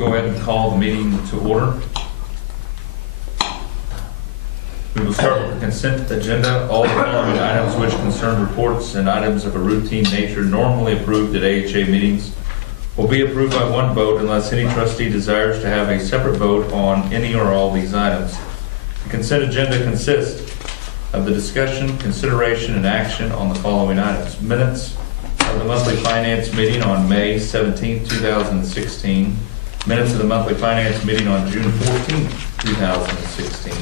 go ahead and call the meeting to order. We will start with the consent agenda. All the following items which concern reports and items of a routine nature normally approved at AHA meetings will be approved by one vote unless any trustee desires to have a separate vote on any or all these items. The consent agenda consists of the discussion, consideration, and action on the following items. Minutes of the monthly finance meeting on May 17, 2016. Minutes of the monthly finance meeting on June 14, 2016.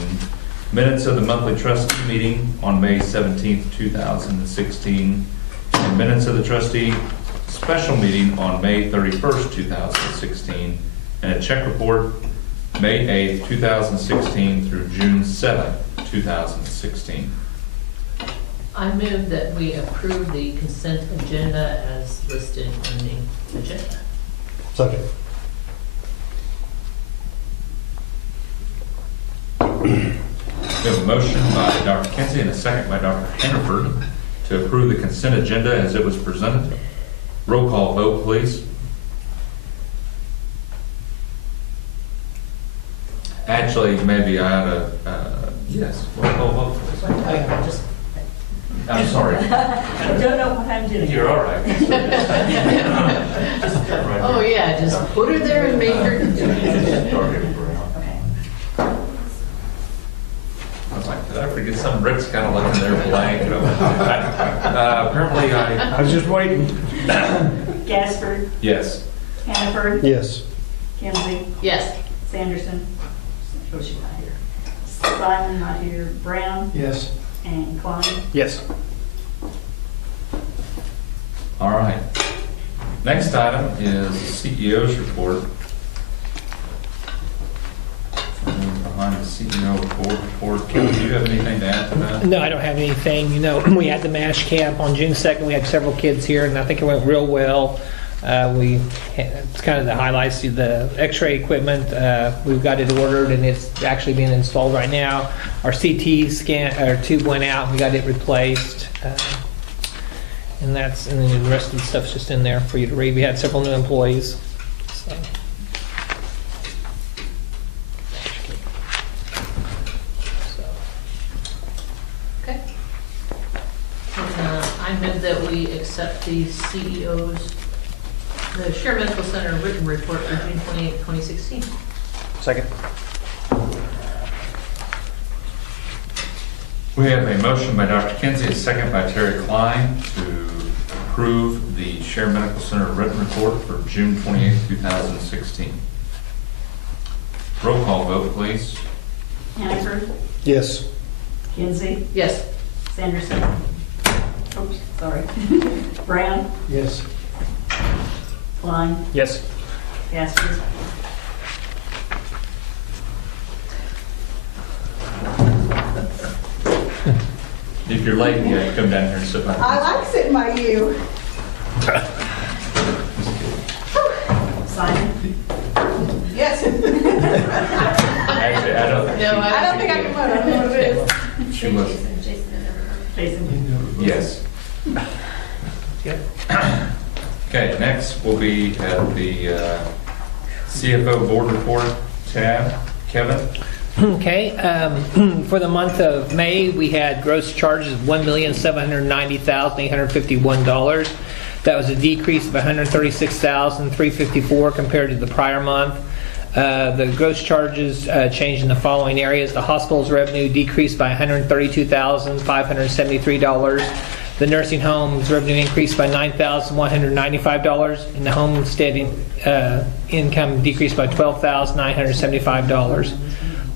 Minutes of the monthly trustee meeting on May 17, 2016. And minutes of the trustee special meeting on May 31st, 2016. And a check report May 8th, 2016 through June 7th, 2016. I move that we approve the consent agenda as listed in the agenda. Second. We have a motion by Dr. Kinsey and a second by Dr. Hannaford to approve the consent agenda as it was presented. Roll call vote, please. Actually, maybe I ought to, yes, roll call vote, please. I'm sorry. I don't know what I'm doing. You're all right. Oh yeah, just put her there and make her. Okay. I was like, did I forget something? Rick's kind of looking there blank. Apparently I was just waiting. Gaspard, yes. Hannaford, Yes. Kinsey, Yes. Sanderson. Oh, she's not here. Simon, not here. Brown Yes. and Klein. Yes. All right. Next item is the CEO's report. Behind the CEO report. Kevin, do you have anything to add to that? No, I don't have anything. You know, we had the MASH camp on June 2nd. We had several kids here, and I think it went real well. It's kind of the highlights. The X-ray equipment, we've got it ordered, and it's actually being installed right now. Our CT scan, our tube went out, and we got it replaced. And then the rest of the stuff's just in there for you to read. We had several new employees. So. Okay. I move that we accept the CEO's, the Share Medical Center written report for June 28, 2016. Second. We have a motion by Dr. Kinsey, a second by Terry Klein to approve the Share Medical Center written report for June 28, 2016. Roll call vote, please. Hannaford, Yes. Kinsey, Yes. Sanderson. Oops, sorry. Brown, Yes. Klein, Yes. Gaspard. If you're late, you have to come down here and sit by. I like sitting by you. Simon, Yes. Actually, I don't. No, I don't think I can vote. I don't know what it is. She was. Jason. Yes. Okay, next will be at the CFO board report tab. Kevin? Okay, for the month of May, we had gross charges of $1,790,851. That was a decrease of $136,354 compared to the prior month. The gross charges changed in the following areas. The hospital's revenue decreased by $132,573. The nursing home's revenue increased by $9,195, and the homestead income decreased by $12,975.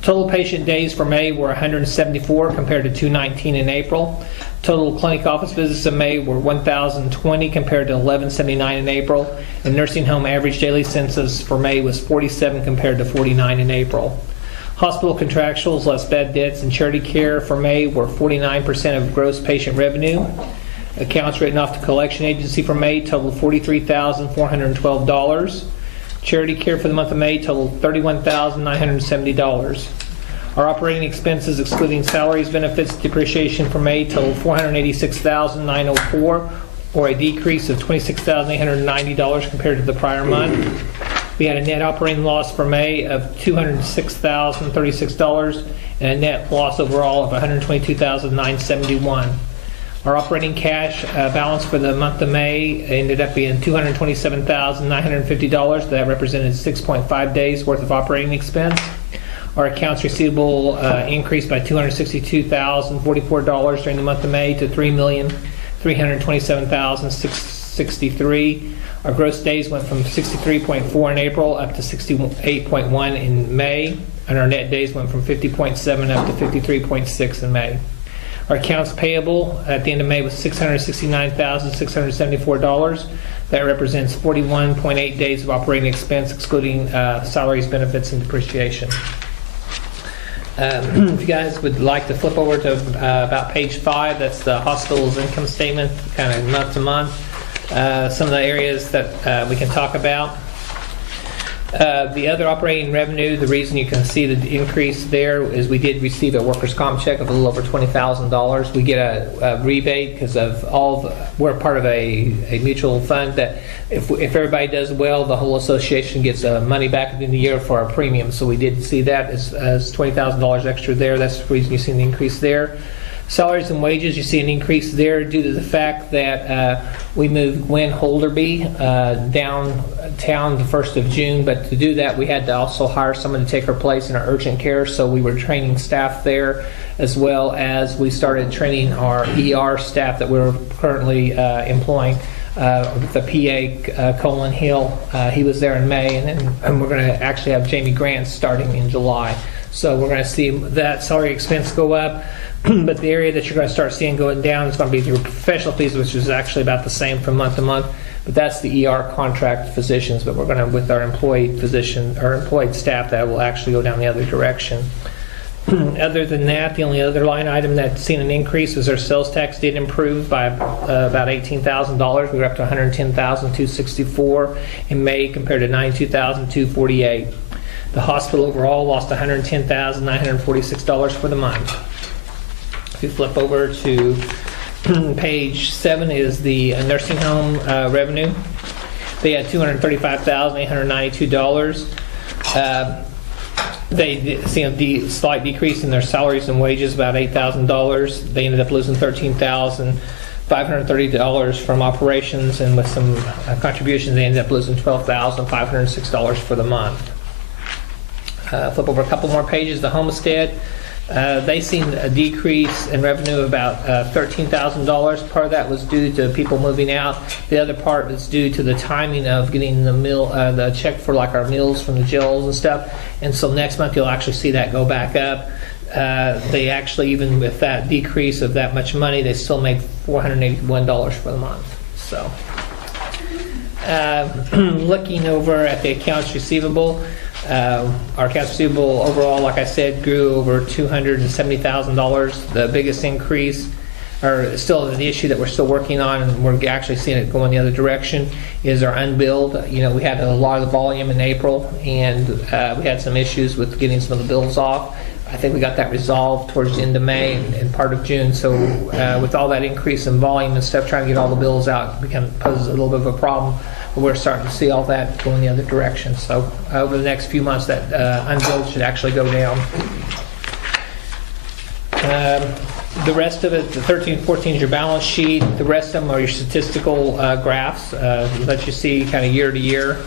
Total patient days for May were 174 compared to 219 in April. Total clinic office visits in May were 1,020 compared to 1,179 in April. And nursing home average daily census for May was 47 compared to 49 in April. Hospital contractuals, less bad debts, and charity care for May were 49% of gross patient revenue. Accounts written off to collection agency for May totaled $43,412. Charity care for the month of May totaled $31,970. Our operating expenses, excluding salaries, benefits, depreciation for May totaled $486,904, or a decrease of $26,890 compared to the prior month. We had a net operating loss for May of $206,036 and a net loss overall of $122,971. Our operating cash balance for the month of May ended up being $227,950. That represented 6.5 days worth of operating expense. Our accounts receivable increased by $262,044 during the month of May to $3,327,663. Our gross days went from 63.4 in April up to 68.1 in May, and our net days went from 50.7 up to 53.6 in May. Our accounts payable at the end of May was $669,674. That represents 41.8 days of operating expense, excluding salaries, benefits, and depreciation. If you guys would like to flip over to about page 5, that's the hospital's income statement, kind of month to month. Some of the areas that we can talk about. The other operating revenue, the reason you can see the increase there is we did receive a workers' comp check of a little over $20,000. We get a rebate because of we're part of a mutual fund that if everybody does well, the whole association gets money back at the end of the year for our premium. So we did see that as $20,000 extra there. That's the reason you see an increase there. Salaries and wages, you see an increase there due to the fact that we moved Gwen Holderby downtown the 1st of June, but to do that we had to also hire someone to take her place in our urgent care, so we were training staff there, as well as we started training our ER staff that we're currently employing. The PA, Colin Hill, he was there in May, and we're going to actually have Jamie Grant starting in July. So we're going to see that salary expense go up. But the area that you're going to start seeing going down is going to be your professional fees, which is actually about the same from month to month. But that's the ER contract physicians. But we're going to, with our employed physician or employed staff, that will actually go down the other direction. Other than that, the only other line item that's seen an increase is our sales tax did improve by about $18,000. We were up to $110,264 in May compared to $92,248. The hospital overall lost $110,946 for the month. If you flip over to page 7 is the nursing home revenue. They had $235,892. They see a slight decrease in their salaries and wages, about $8,000. They ended up losing $13,530 from operations, and with some contributions, they ended up losing $12,506 for the month. Flip over a couple more pages. The homestead. They seen a decrease in revenue of about $13,000. Part of that was due to people moving out. The other part is due to the timing of getting the check for like our meals from the jails and stuff. And so next month you'll actually see that go back up. They actually, even with that decrease of that much money, they still make $481 for the month. So looking over at the accounts receivable. Our accounts receivable overall, like I said, grew over $270,000. The biggest increase, or still the issue that we're still working on, and we're actually seeing it going the other direction, is our unbilled. You know, we had a lot of the volume in April, and we had some issues with getting some of the bills off. I think we got that resolved towards the end of May and part of June. So with all that increase in volume and stuff, trying to get all the bills out poses a little bit of a problem. But we're starting to see all that going the other direction. So over the next few months, that unbilled should actually go down. The rest of it, the 13 and 14 is your balance sheet. The rest of them are your statistical graphs. Let you see kind of year to year.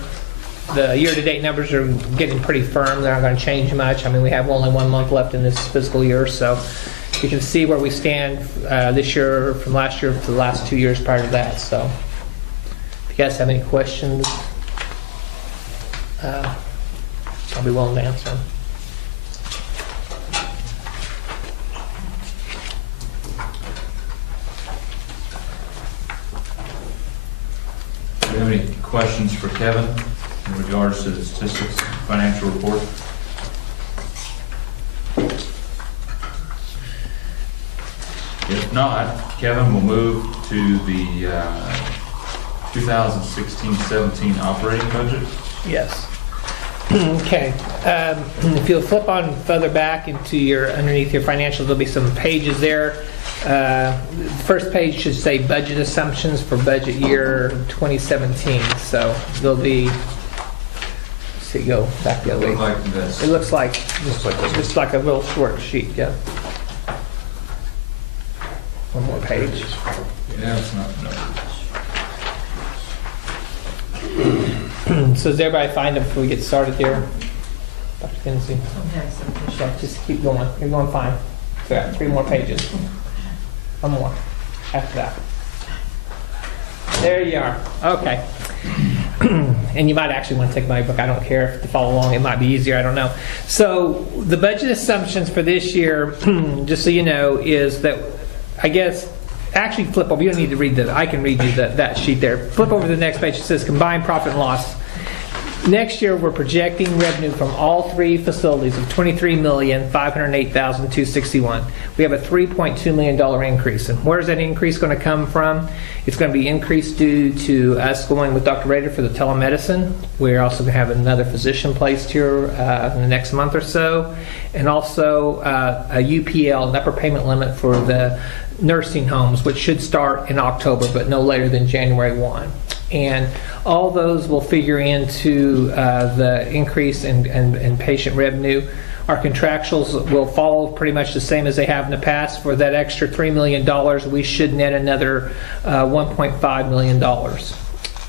The year-to-date numbers are getting pretty firm. They're not going to change much. I mean, we have only 1 month left in this fiscal year, so you can see where we stand this year from last year to the last 2 years prior to that. So if you guys have any questions, I'll be willing to answer them. Do you have any questions for Kevin in regards to the statistics financial report? If not, Kevin will move to the 2016-17 operating budget. Yes. Okay. If you'll flip on further back into underneath your financials, there'll be some pages there. The first page should say budget assumptions for budget year 2017. So there'll be See, go back the other Look way. like this. It looks like, Looks like this. just like a little short sheet, yeah. One more page. Yeah, it's not, no. So does everybody find them before we get started here? Dr. Kinsey? Okay, so Yeah, just keep going. You're going fine. Yeah, 3 more pages. One more after that. There you are. Okay. And you might actually want to take my book. I don't care to follow along. It might be easier. I don't know. So the budget assumptions for this year, just so you know, is that, I guess, actually flip over. You don't need to read that. I can read you that sheet there. Flip over to the next page. It says combined profit and loss. Next year, we're projecting revenue from all 3 facilities of $23,508,261. We have a $3.2 million increase. And where is that increase going to come from? It's going to be increased due to us going with Dr. Rader for the telemedicine. We're also going to have another physician placed here in the next month or so. And also a UPL, an upper payment limit for the nursing homes, which should start in October, but no later than January 1. And all those will figure into the increase in patient revenue. Our contractuals will follow pretty much the same as they have in the past. For that extra $3 million, we should net another $1.5 million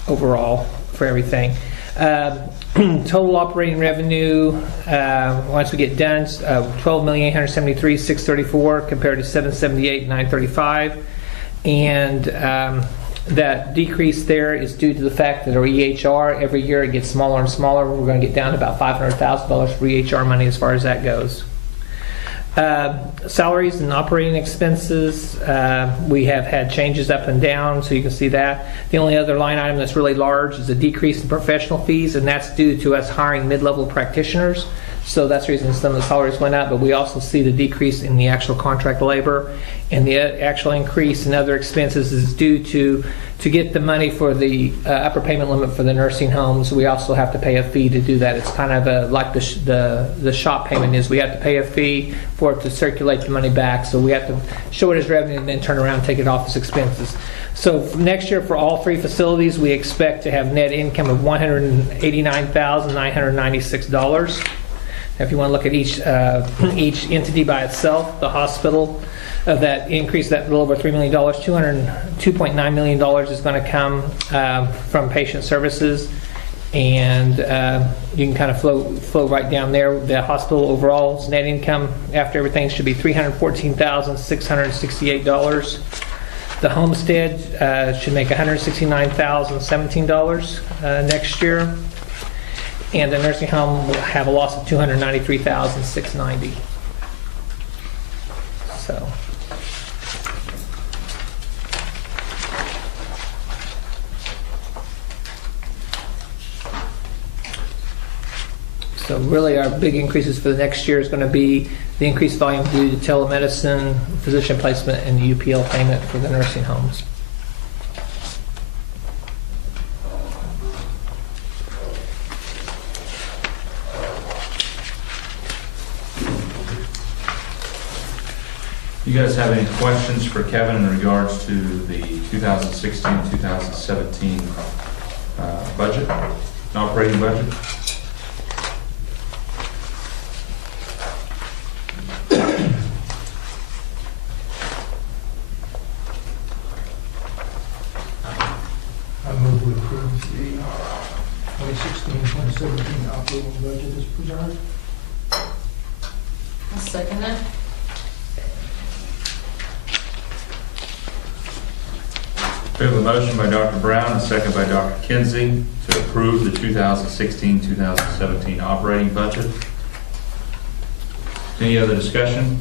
overall for everything. Total operating revenue, once we get done, $12,873,634 compared to $778,935, and that decrease there is due to the fact that our EHR every year it gets smaller and smaller. We're going to get down to about $500,000 for EHR money as far as that goes. Salaries and operating expenses, we have had changes up and down, so you can see that. The only other line item that's really large is a decrease in professional fees, and that's due to us hiring mid-level practitioners. So that's the reason some of the salaries went up, but we also see the decrease in the actual contract labor. And the actual increase in other expenses is due to get the money for the upper payment limit for the nursing homes. We also have to pay a fee to do that. It's kind of like the shop payment is. We have to pay a fee for it to circulate the money back. So we have to show it as revenue and then turn around and take it off as expenses. So for next year for all 3 facilities, we expect to have net income of $189,996. If you want to look at each entity by itself, the hospital, that increase, that little over $3 million, $2.9 million is going to come from patient services, and you can kind of flow right down there. The hospital overall's net income after everything should be $314,668. The homestead should make $169,017 next year. And the nursing home will have a loss of $293,690. So really our big increases for the next year is going to be the increased volume due to telemedicine, physician placement, and the UPL payment for the nursing homes. You guys have any questions for Kevin in regards to the 2016-2017 budget, operating budget? I move we approve the 2016-2017 operating budget as presented. I'll second that. We have a motion by Dr. Brown and a second by Dr. Kinsey to approve the 2016-2017 operating budget. Any other discussion?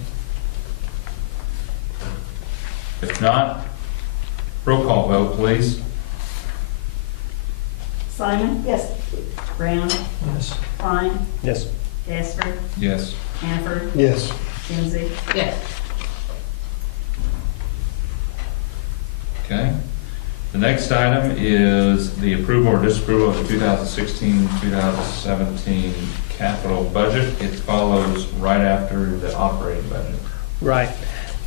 If not, roll call vote, please. Simon? Yes. Brown? Yes. Klein? Yes. Casper? Yes. Hanford? Yes. Kinsey? Yes. Okay. The next item is the approval or disapproval of the 2016-2017 capital budget. It follows right after the operating budget. Right.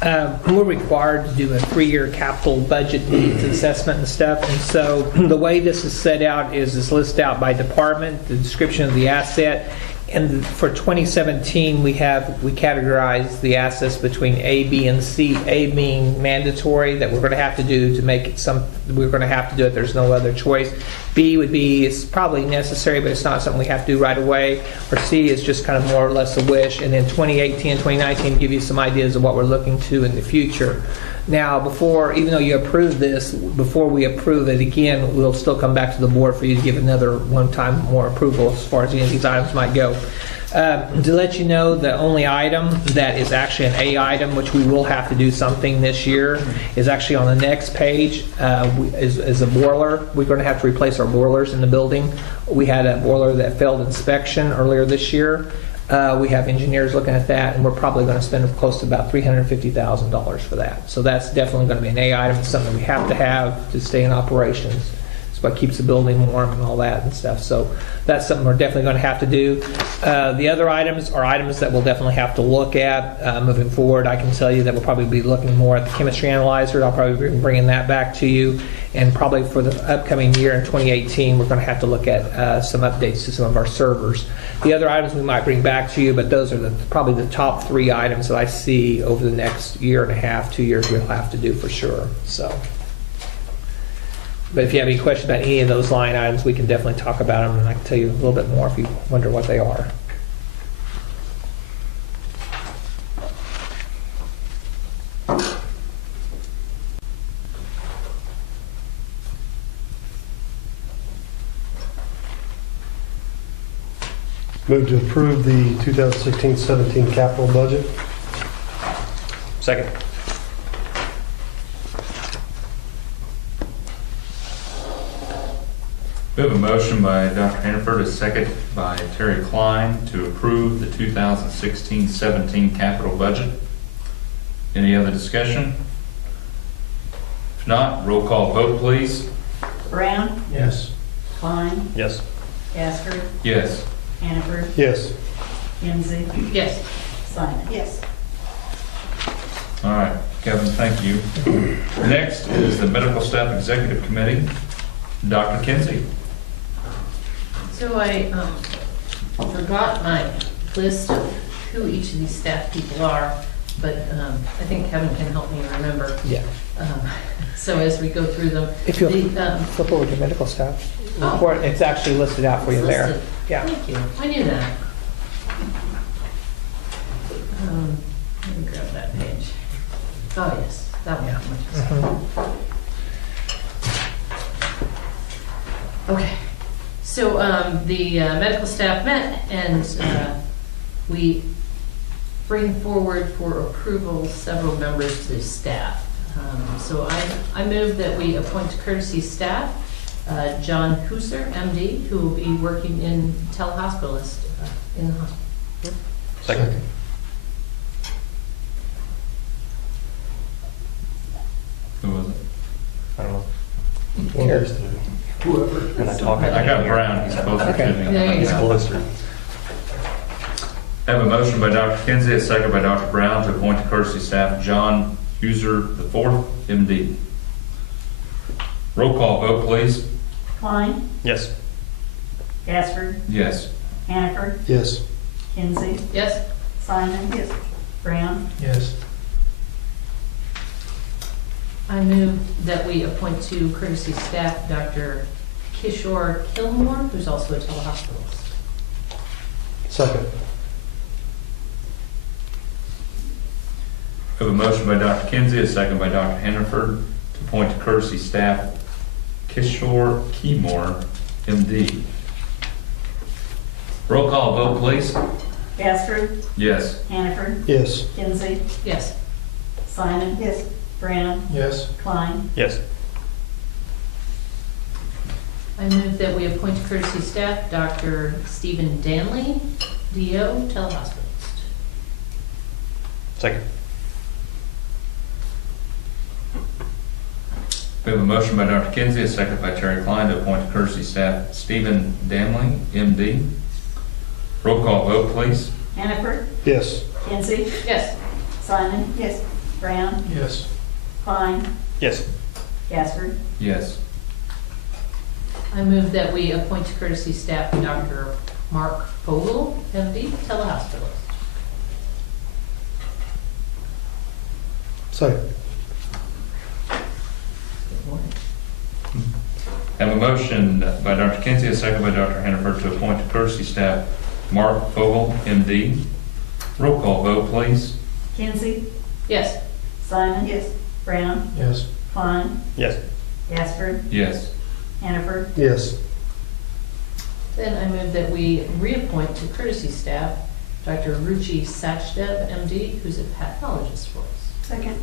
We're required to do a 3-year capital budget needs assessment and stuff. And so the way this is set out is it's listed out by department, the description of the asset. And for 2017, we categorize the assets between A, B, and C. A being mandatory, that we're going to have to do to make it we're going to have to do it. There's no other choice. B would be, it's probably necessary, but it's not something we have to do right away. Or C is just kind of more or less a wish. And then 2018 and 2019 give you some ideas of what we're looking to in the future. Now, even though you approve this, before we approve it again, we'll still come back to the board for you to give another one-time more approval as far as any of these items might go. To let you know, the only item that is actually an A item, which we will have to do something this year, is actually on the next page, is a boiler. We're going to have to replace our boilers in the building. We had a boiler that failed inspection earlier this year. We have engineers looking at that, and we're probably going to spend close to about $350,000 for that. So that's definitely going to be an A item. It's something we have to stay in operations. It's what keeps the building warm and all that and stuff. So that's something we're definitely going to have to do. The other items are items that we'll definitely have to look at moving forward. I can tell you that we'll probably be looking more at the chemistry analyzer. I'll probably be bringing that back to you. And probably for the upcoming year in 2018, we're going to have to look at some updates to some of our servers. The other items we might bring back to you, but those are probably the top 3 items that I see over the next year and a half, 2 years we'll have to do for sure. So, but if you have any questions about any of those line items, we can definitely talk about them, and I can tell you a little bit more if you wonder what they are. Move to approve the 2016-17 capital budget. Second. We have a motion by Dr. Hannaford, a second by Terry Klein to approve the 2016-17 capital budget. Any other discussion? If not, roll call vote, please. Brown, Yes. Klein, Yes. Casper, Yes. Hannaford, Yes. Kinsey, Yes. Simon. Yes. All right, Kevin, thank you. Next is the Medical Staff Executive Committee. Dr. Kinsey. So I forgot my list of who each of these staff people are, but I think Kevin can help me remember. Yeah. So as we go through them. If you'll the, flip over to medical staff Oh. report, it's actually listed out for you it's there. listed. Yeah. Thank you. I knew that. Let me grab that page. Oh, yes, that one. Mhm. Okay, so the medical staff met and we bring forward for approval several members to the staff. So I move that we appoint courtesy staff John Husser, MD, who will be working in telehospitalist in the hospital. Second. Who was it? I don't know. Here. When I talk, I got Brown, he's closer Okay. to me. There you He's go. closer. I have a motion by Dr. Kinsey, a second by Dr. Brown to appoint to courtesy staff John Huser IV, MD. Roll call vote, please. Klein, Yes. Casper, Yes. Hannaford, Yes. Kinsey, Yes? Simon. Yes. Brown, Yes. I move that we appoint to courtesy staff Dr. Kishore Kilmore, who's also a telehospitalist. Second. I have a motion by Dr. Kinsey, a second by Dr. Hannaford to appoint to courtesy staff Kishore Keymore, MD. Roll call vote, please. Casper, Yes. Hannaford, Yes. Kinsey, Yes. Simon. Yes. Brown, Yes. Klein, Yes. I move that we appoint to courtesy staff Dr. Stephen Danley, DO, telehospitalist. Second. We have a motion by Dr. Kinsey, a second by Terry Klein to appoint to courtesy staff Stephen Danley, MD. Roll call vote, please. Hannaford, Yes. Kinsey, Yes. Simon, Yes. Brown, Yes. Klein, Yes. Gasper, Yes. I move that we appoint to courtesy staff Dr. Mark Fogel, MD, telehospitalist. Second. Good morning. Have a motion by Dr. Kinsey, a second by Dr. Hannaford to appoint to courtesy staff Mark Fogel, MD. Roll call vote, please. Kinsey, Yes. Simon. Yes. Brown, Yes. Klein, Yes. Gasper, Yes. Hannaford, Yes. Then I move that we reappoint to courtesy staff Dr. Ruchi Sachdev, MD, who's a pathologist for us. Second.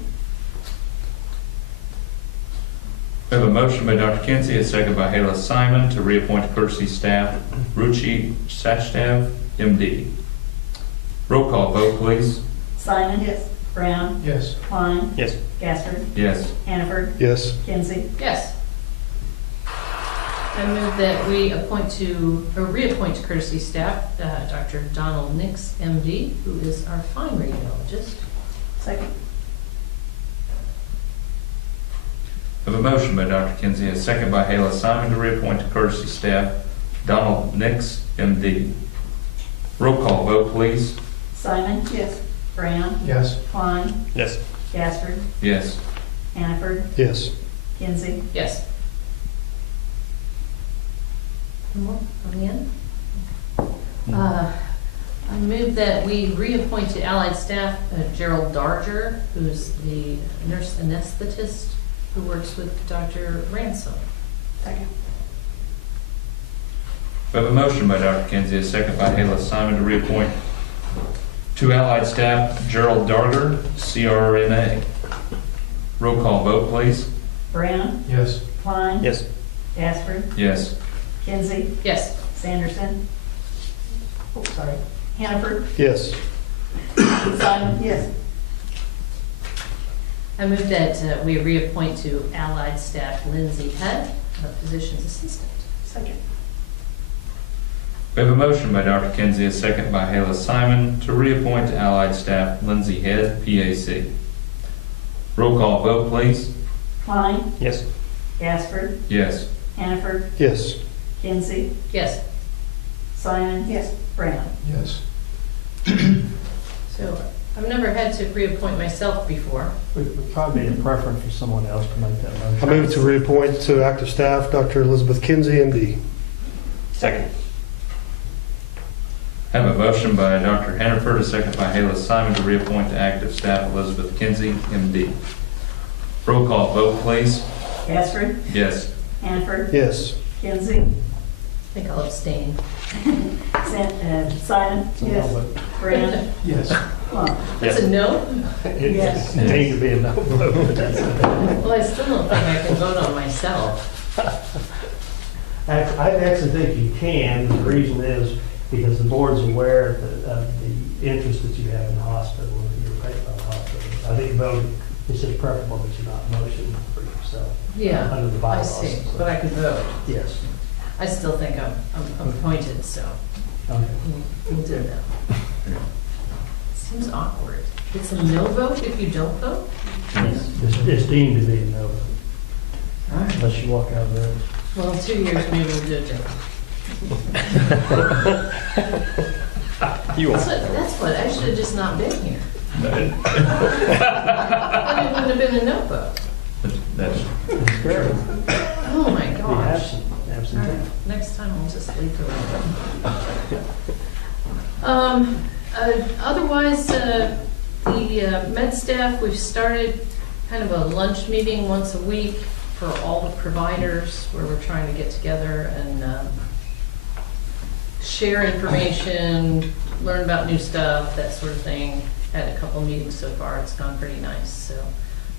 We have a motion by Dr. Kinsey, a second by Hala Simon to reappoint to courtesy staff Ruchi Sachdev, MD. Roll call vote, please. Simon. Yes. Brown, Yes. Klein, Yes. Gasper, Yes. Hannaford, Yes. Kinsey, Yes. I move that we appoint to, or reappoint to courtesy staff Dr. Donald Nix, MD, who is our fine radiologist. second. We have a motion by Dr. Kinsey, a second by Hala Simon to reappoint to courtesy staff Donald Nix, MD. Roll call vote, please. Simon. Yes. Brown, Yes. Klein, Yes. Gasper, Yes. Hannaford, Yes. Kinsey, Yes. One more on the end? I move that we reappoint to allied staff Gerald Darger, who's the nurse anesthetist who works with Dr. Ransom. second. We have a motion by Dr. Kinsey, a second by Hala Simon to reappoint to allied staff Gerald Darger, CRNA. Roll call vote, please. Brown, Yes. Klein, Yes. Gasper, Yes. Kinsey, Yes. Sanderson, oh, sorry, Hannaford, Yes. Simon. Yes. I move that we reappoint to allied staff Lindsay Head, a physician's assistant. Second. We have a motion by Dr. Kinsey, a second by Hala Simon to reappoint to allied staff Lindsay Head, PAC. Roll call vote, please. Klein, Yes. Gasper, Yes. Hannaford, Yes. Kinsey, Yes. Simon. Yes. Brown. Yes. So I've never had to reappoint myself before. Would probably be a preference for someone else to make that motion. I move to reappoint to active staff Dr. Elizabeth Kinsey, MD. Second. I have a motion by Dr. Hannaford, a second by Hala Simon to reappoint to active staff Elizabeth Kinsey, MD. Roll call vote, please. Gasper, Yes. Hannaford, Yes. Kinsey, I think I'll abstain. Simon. Yes. No, Brown, Yes. Klein. That's a no? but Yes. It needs to be a no vote, but that's okay. Well, I still don't think I can vote on myself. I actually think you can. The reason is because the board's aware of the interest that you have in the hospital and that you're paid by the hospital. I think voting is just preferable that you not motion for yourself. Yeah, Under the I bylaws. see, but I could vote. Yes. I still think I'm appointed, so Okay. we'll do that. Seems awkward. It's a no vote if you don't vote? It's deemed to be a no vote, All right. unless you walk out of there. Well, in 2 years, maybe we'll do it different. You are. That's what, I should have just not been here. Then it wouldn't have been a no vote. That's, It's great. Oh, my Be gosh. absent, All absentee. right, next time I'll just leave the room. Otherwise, the med staff, we've started kind of a lunch meeting once a week for all the providers where we're trying to get together and share information, learn about new stuff, that sort of thing. Had a couple meetings so far, it's gone pretty nice, so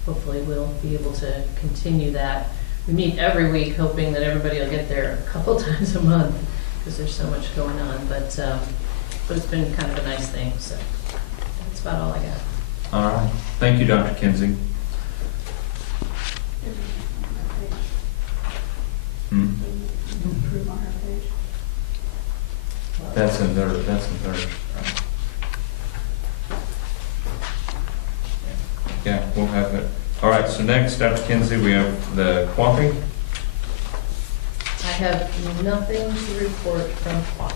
hopefully we'll be able to continue that. We meet every week hoping that everybody will get there a couple times a month because there's so much going on, but it's been kind of a nice thing, so that's about all I got. all right. Thank you, Dr. Kinsey. Hmm? Improve on her page. That's in third, that's in third. Yeah. so next, Dr. Kinsey, we have the Quappy. I have nothing to report from Quappy.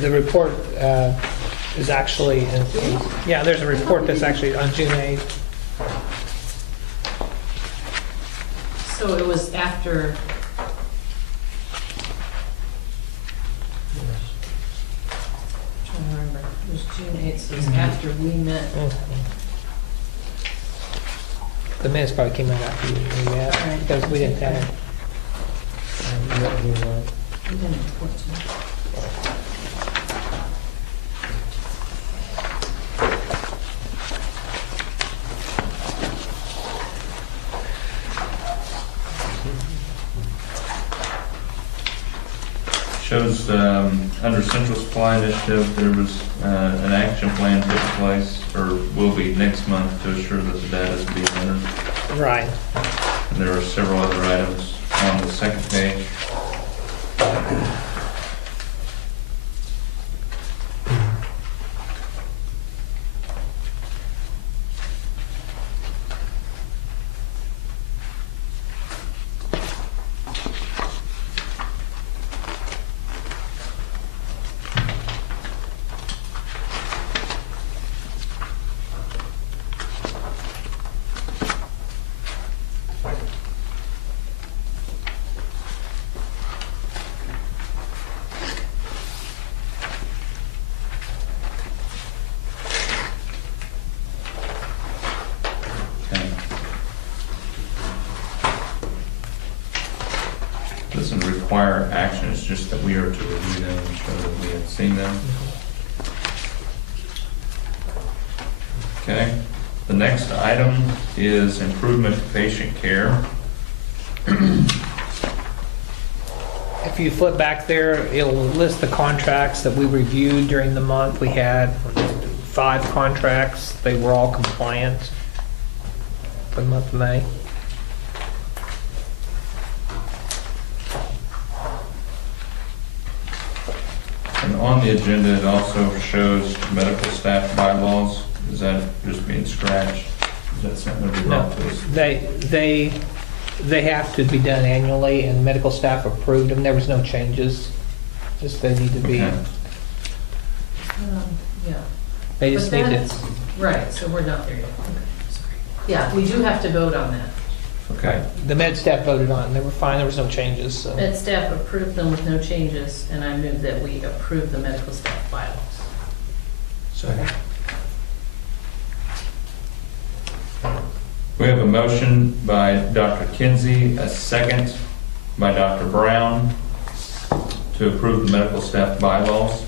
The report is actually, yeah, there's a report that's actually on June 8th. So it was after, trying to remember, it was June 8th, so it was after we met. The minutes probably came out after we met, Right. because we didn't have it. We didn't report to me. Shows under Central Supply Initiative, there was an action plan put in place, or will be next month, to assure that the data is being entered. Right. And there are several other items on the second page. Okay. Doesn't require action, it's just that we are to review them and show that we have seen them. Okay, the next item is improvement to patient care. If you flip back there, it'll list the contracts that we reviewed during the month. We had 5 contracts. They were all compliant for the month of May. And on the agenda, it also shows medical staff bylaws. Is that just being scratched? Is that something that we brought to us? They have to be done annually, and medical staff approved them. There was no changes. Just they need to be, Okay. Yeah. they just But need to, that's- Right, so we're not there yet. Yeah, we do have to vote on that. Okay, the med staff voted on it, and they were fine. There was no changes, so. Med staff approved them with no changes, and I move that we approve the medical staff bylaws. Second. we have a motion by Dr. Kinsey, a second by Dr. Brown to approve the medical staff bylaws.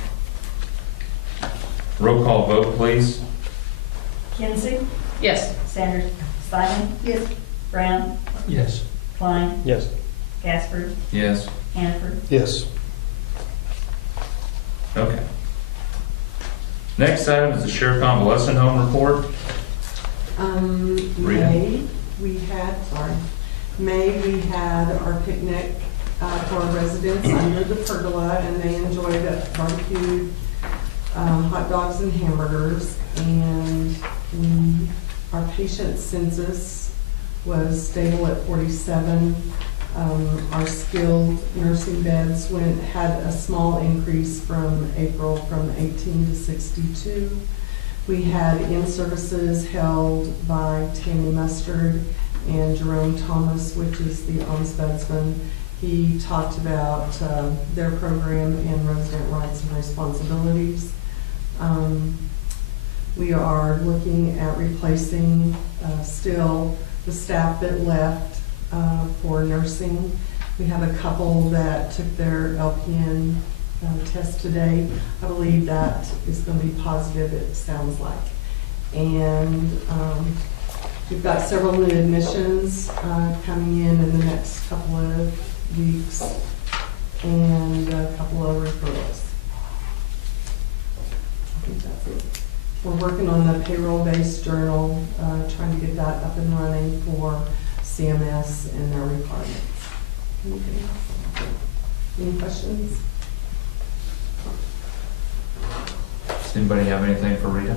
Roll call vote, please. Kinsey, Yes. Sanders, Simon, Yes. Brown, Yes. Klein, Yes. Casper, Yes. Hannaford. Yes. Okay. Next item is the Sheriff Convalescent Home Report. Rita? May we had our picnic for our residents under the pergola, and they enjoyed barbecued hot dogs and hamburgers. And our patient census was stable at 47. Our skilled nursing beds had a small increase from April from 18 to 62. We had in-services held by Tammy Mustard and Jerome Thomas, which is the ombudsman. He talked about their program and resident rights and responsibilities. We are looking at replacing still the staff that left for nursing. We have a couple that took their LPN test today. I believe that is going to be positive, it sounds like. And we've got several new admissions coming in the next couple of weeks, and a couple of referrals. I think that's it. We're working on the payroll-based journal, trying to get that up and running for CMS and their requirements. Anything else? Any questions? Does anybody have anything for Rita?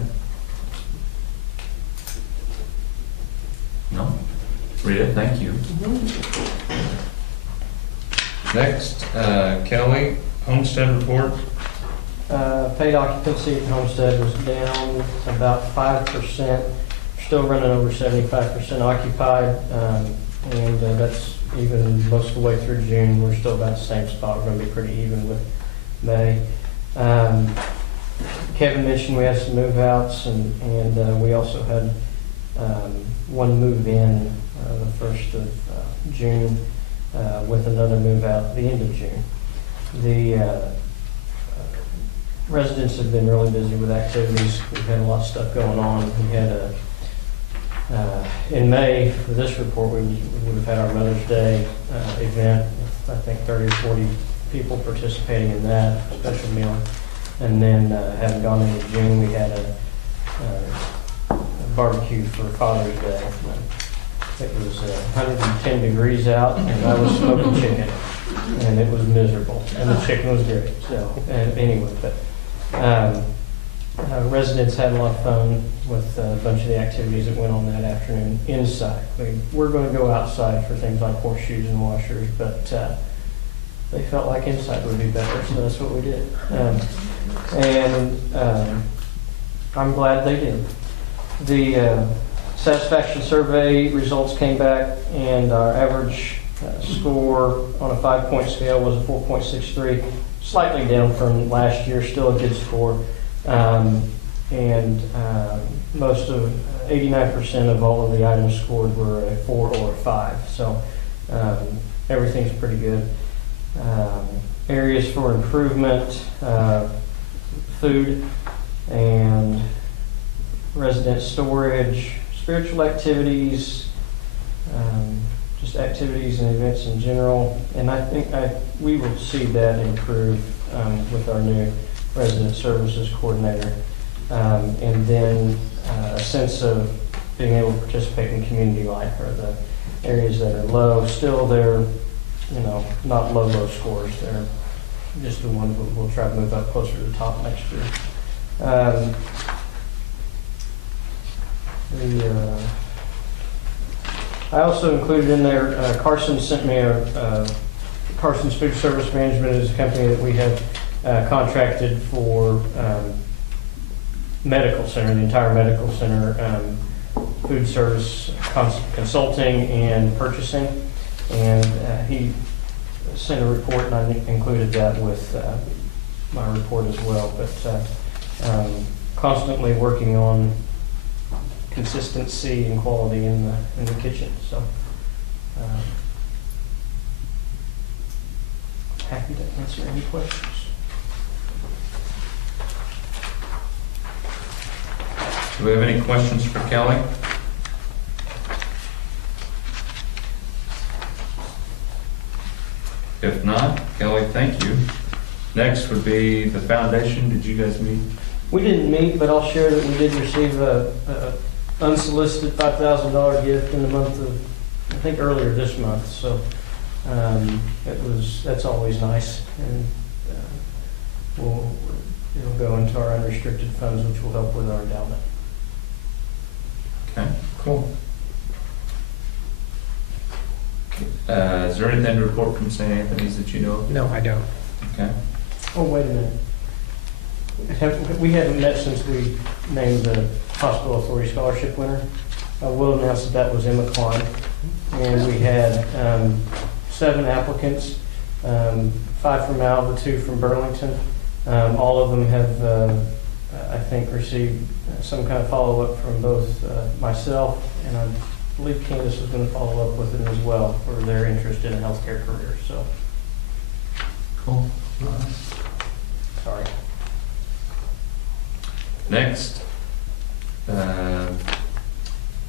Rita, thank you. Next, Kelly, homestead report. Paid occupancy at Homestead was down about 5%, still running over 75% occupied, and that's even most of the way through June. We're still about the same spot. We're going to be pretty even with May. Kevin mentioned we had some move-outs, and we also had one move-in the 1st of June with another move-out at the end of June. The residents have been really busy with activities. We've had a lot of stuff going on. We had in May, for this report, we would have had our Mother's Day event with, I think, 30 or 40 people participating in that special meal. And then having gone into June, we had a barbecue for Father's Day. It was 110 degrees out, and I was smoking chicken, and it was miserable, and the chicken was great. So, anyway, but residents had a lot of fun with a bunch of the activities that went on that afternoon inside. We're going to go outside for things like horseshoes and washers, but they felt like inside would be better, so that's what we did. I'm glad they did. The satisfaction survey results came back, and our average score on a 5-point scale was a 4.63, slightly down from last year, still a good score. Most of 89% of all of the items scored were a 4 or a 5, so everything's pretty good. Areas for improvement, food and resident storage, spiritual activities, just activities and events in general. And I think we will see that improve with our new resident services coordinator. And then a sense of being able to participate in community life, or the areas that are low. Still, they're, not low scores. They're just the ones that we'll try to move up closer to the top next year. I also included in there, Carson sent me Carson's Food Service Management is a company that we have contracted for medical center, the entire medical center, food service consulting and purchasing. And he sent a report, and I included that with my report as well. But constantly working on consistency and quality in the kitchen. So happy to answer any questions. Do we have any questions for Kelly? If not, Kelly, thank you. Next would be the foundation. Did you guys meet? We didn't meet, but I'll share that we did receive a unsolicited $5,000 gift in the month of, I think, earlier this month. So that's always nice, and it'll go into our unrestricted funds, which will help with our endowment. Okay, cool. Is there anything to report from St. Anthony's that you know of? No, I don't. Okay. Oh, wait a minute. We haven't met since we named the Hospital Authority Scholarship winner. I will announce that was Emma Klein. And we had 7 applicants, 5 from Alva, 2 from Burlington. All of them have, I think, received some kind of follow-up from both myself, and I believe Candace is going to follow up with them as well for their interest in a healthcare career. So, Cool. sorry. Next, Dr.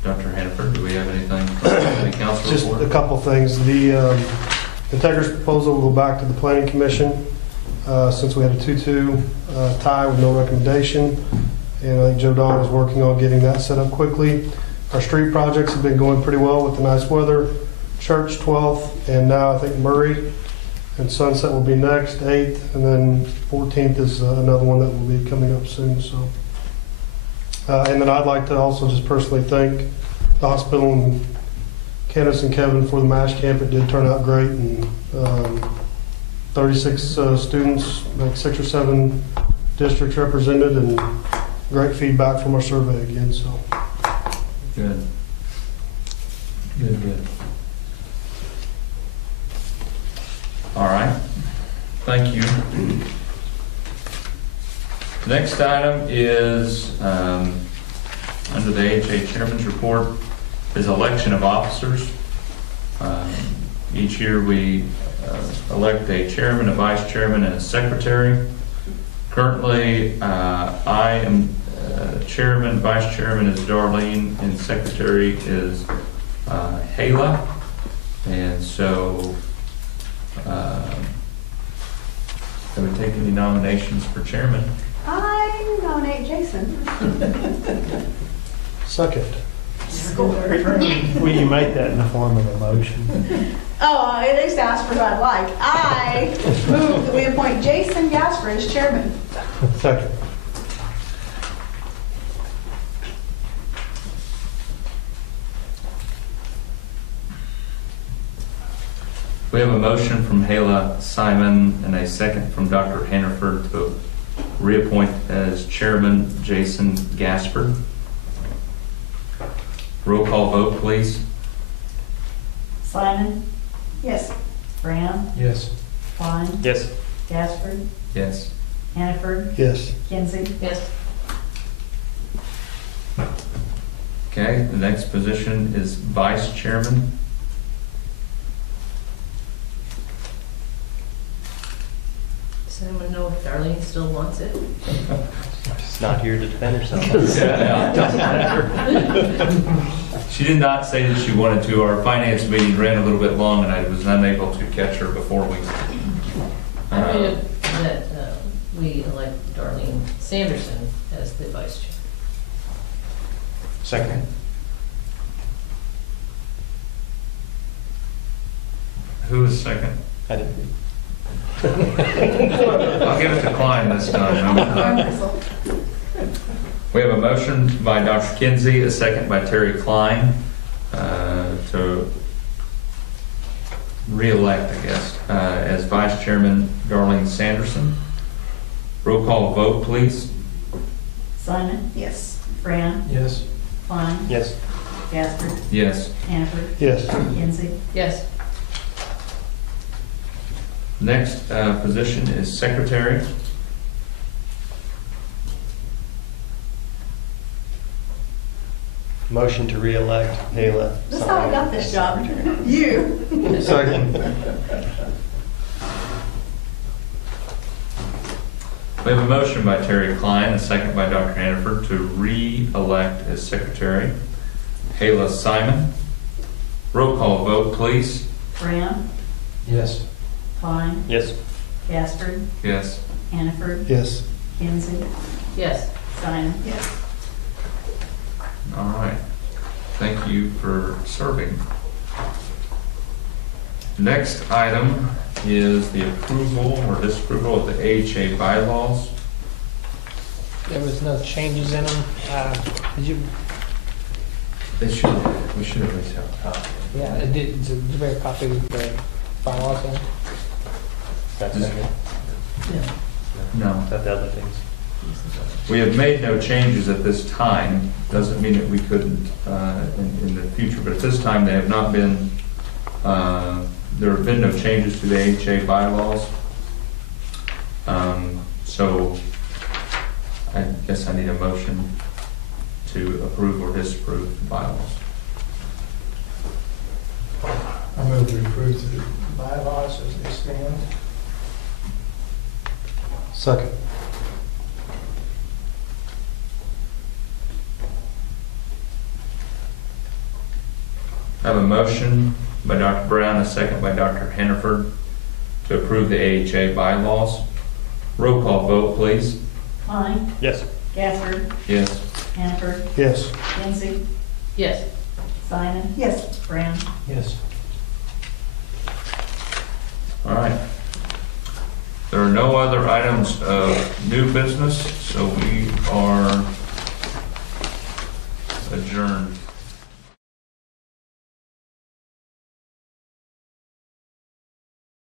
Hannaford, do we have anything from the council Just report? a couple things. The Integra's proposal will go back to the Planning Commission since we had a 2-2 tie with no recommendation. And I think Joe Don is working on getting that set up quickly. Our street projects have been going pretty well with the nice weather. Church 12th, and now I think Murray and Sunset will be next, 8th, and then 14th is another one that will be coming up soon. So, and then I'd like to also just personally thank the hospital and Candace and Kevin for the MASH camp. It did turn out great, and 36 students, like 6 or 7 districts represented, and great feedback from our survey again, so. Good. Good, good. All right, thank you. Next item is, under the AHA Chairman's Report, is election of officers. Each year we elect a chairman, a vice chairman, and a secretary. Currently, I am chairman, vice chairman is Darlene, and secretary is Hayla. And so, can we take any nominations for chairman? I nominate Jason. Second. Will you make that in the form of a motion? Oh, at least ask for what I'd like. I move that we appoint Jason Gasper as chairman. Second. We have a motion from Hayla Simon and a second from Dr. Hannaford to reappoint as chairman Jason Gasper. Roll call vote, please. Simon? Yes. Brown? Yes. Klein? Yes. Gasper? Yes. Hannaford? Yes. Kinsey? Yes. Okay, the next position is vice chairman. Does anyone know if Darlene still wants it? She's not here to defend herself. Doesn't matter. She did not say that she wanted to. Our finance meeting ran a little bit long and I was unable to catch her before we. I move that we elect Darlene Sanderson as the vice chair. Second. Who is second? I didn't. I'll give it to Klein this time. We have a motion by Dr. Kinsey, a second by Terry Klein, to re-elect, I guess, as Vice Chairman Darlene Sanderson. Roll call vote, please. Simon? Yes. Brown? Yes. Klein? Yes. Gasper? Yes. Hannaford? Yes. Kinsey? Yes. Next position is Secretary. Motion to re-elect Hayla. That's how I got this job. You. Second. We have a motion by Terry Klein, a second by Dr. Hannaford to re-elect as Secretary Hayla Simon. Roll call vote, please. Brown? Yes. Klein? Yes. Gasper? Yes. Hannaford? Yes. Kinsey? Yes. Simon? Yes. All right. Thank you for serving. Next item is the approval or disapproval of the AHA bylaws. There was no changes in them. Did you? We should at least have a copy. Yeah, did you bring a copy of the bylaws in? That's Just- second. No. That the other things. We have made no changes at this time. Doesn't mean that we couldn't in the future, but at this time, they have not been, there have been no changes to the AHA bylaws. So I guess I need a motion to approve or disapprove the bylaws. I move to approve the bylaws as they stand. Second. I have a motion by Dr. Brown, a second by Dr. Hannaford to approve the AHA bylaws. Roll call vote, please. Klein? Yes. Gasper? Yes. Hannaford? Yes. Kinsey? Yes. Simon? Yes. Brown? Yes. All right. There are no other items of new business, so we are adjourned.